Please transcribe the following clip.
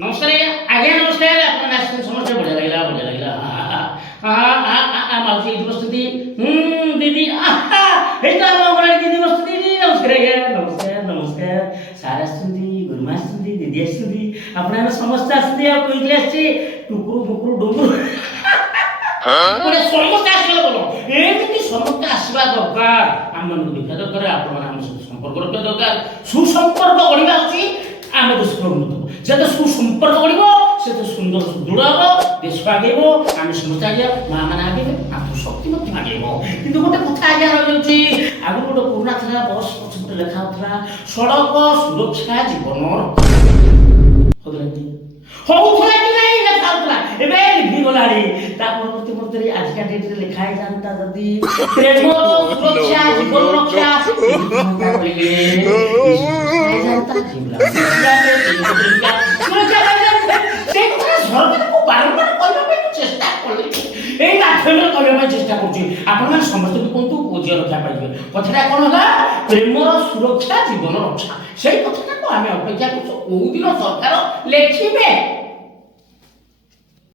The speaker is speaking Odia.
नमस्कार आज्ञा नमस्कार आपण नाश्ता समोरच्या बढ़िया लागला मावशी इथे बसती दीदी हे का मावळी दीदी बसती नमस्कार आज्ञा नमस्कार नमस्कार सारा सुंदी गुरुमा सुंदी दीदी सुंदी आपण समस्त असते आपले असते टुकरू फुकरू डोंगरू মানে সমস্ত আসলে বলো এমনি সমস্ত আসবা দরকার আমମାନଙ୍କୁ ଦେଖିବା ଦରକାର ଆପଣମାନେ ଆମ ସହିତ ସମ୍ପର୍କ ରଖିବା ଦରକାର ସୁସମ୍ପର୍କ ଗଢ଼ିବା ହେଉଛି ଆମ ଦେଶର ଉନ୍ନତ ଯେତେ ସୁସମ୍ପର୍କ ଗଢ଼ିବ ସେତେ ସୁନ୍ଦର ସୁଦୃଢ଼ ହେବ ଦେଶ ଆଗେଇବ ଆମେ ସମସ୍ତେ ଆଗେଇବା ମା' ମାନେ ଆଗେଇବେ ଆତ୍ମଶକ୍ତି ମଧ୍ୟ ଆଗେଇବ କିନ୍ତୁ ଗୋଟେ କଥା ଆଜ୍ଞା ରହିଯାଉଛି ଆଗରୁ ଗୋଟେ ପୁରୁଣା ଥିଲା ବସ୍ ପଛପଟେ ଲେଖା ହେଉଥିଲା ସଡ଼କ ସୁରକ୍ଷା ଜୀବନ ହଉଥିଲା କି ନାହିଁ ଲେଖା ହେଉଥିଲା ଏବେ ଲିଭିଗଲାଣି ତା ପରବର୍ତ୍ତୀ ମଧ୍ୟରେ ଆଜିକା ଡେଟ୍ରେ ଲେଖା ହେଇଯାନ୍ତା ଯଦି ପ୍ରେମ ସୁରକ୍ଷା ଜୀବନ ରକ୍ଷା ସରକାରକୁ ବାରମ୍ବାର କରିବା ପାଇଁ ଚେଷ୍ଟା କଲେ ଏଇ ମାଧ୍ୟମରେ କରିବା ପାଇଁ ଚେଷ୍ଟା କରୁଛି ଆପଣମାନେ ସମସ୍ତେ କୁହନ୍ତୁ ପୁଅ ଝିଅ ରକ୍ଷା ପାଇଯିବେ କଥାଟା କ'ଣ ହେଲା ପ୍ରେମର ସୁରକ୍ଷା ଜୀବନ ରକ୍ଷା ସେଇ କଥାଟାକୁ ଆମେ ଅପେକ୍ଷା କରୁଛୁ କୋଉ ଦିନ ସରକାର ଲେଖିବେ